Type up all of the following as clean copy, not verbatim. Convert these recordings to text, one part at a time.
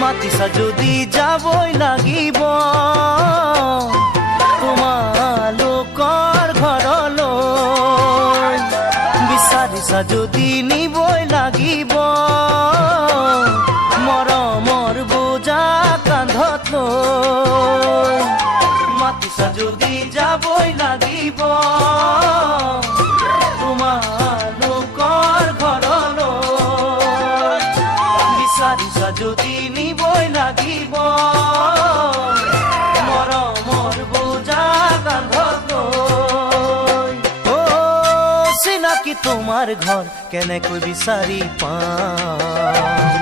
মাতিছা যদি যাবই লাগিব তোমালোকৰ ঘৰলৈ বিচাৰিছা যদি নিবই লাগিব মৰমৰ বোজা কান্ধত লৈ মাতিছা যদি যাবই লাগিব তোমালোকৰ ঘৰলৈ বিচাৰিছা যদি নিবই লাগিব মৰমৰ বোজা কান্ধত লৈ চিনাকি তোমাৰ ঘৰ কেনেকৈ বিচাৰি পাম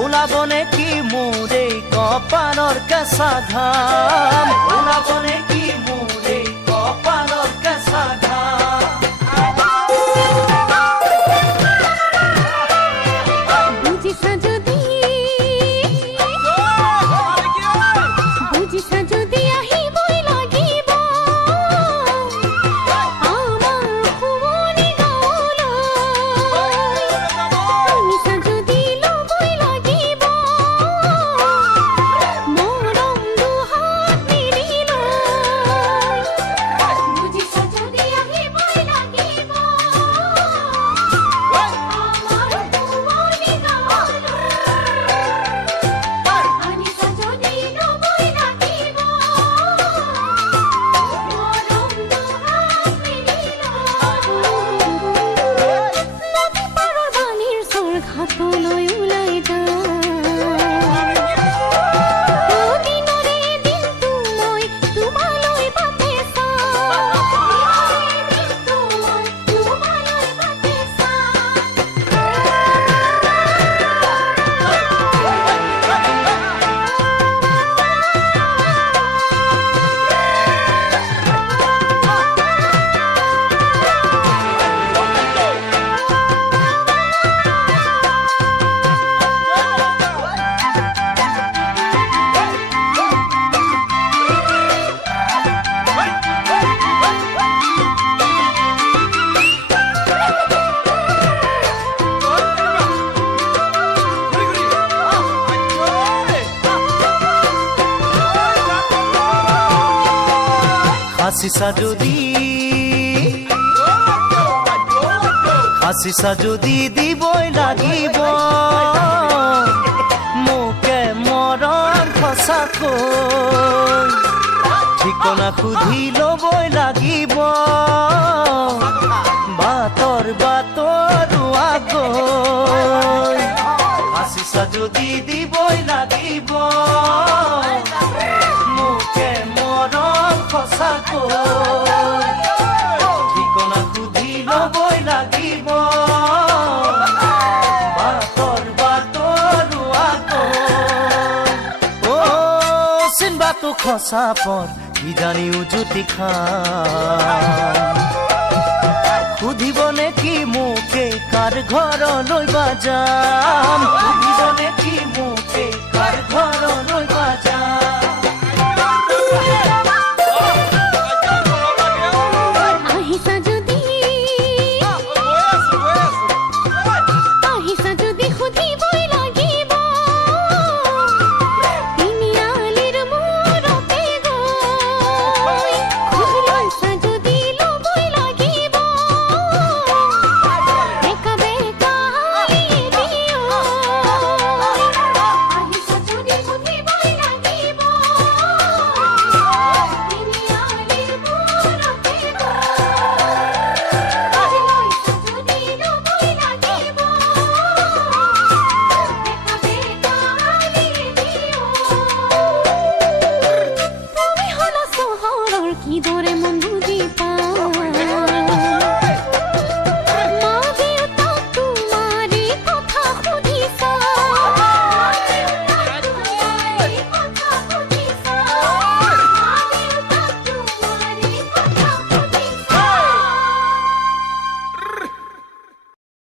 ওলাব নেকি মোৰ এই কপালৰ কেঁচা ঘাম ওলাব নেকি মোৰ এই কপালৰ কেঁচা ঘাম হাসিছা যদি দিবই লাগিব মোকে মৰম সঁচাকৈ ঠিকনা সুধি ল'বই লাগিব বাটৰ আগৈ হাসিছা যদি দিবই লাগিব মোকে মৰম সঁচাকৈ ঠিকনা সুধি ল'বই লাগিব বাটৰ আগৈ চিনবাটো খচা পৰ কিজানি উজুতি খাম সুধিব নেকি মোকে কাৰ ঘৰলৈ বা যাম সুধিব নেকি মোকে কাৰ ঘৰ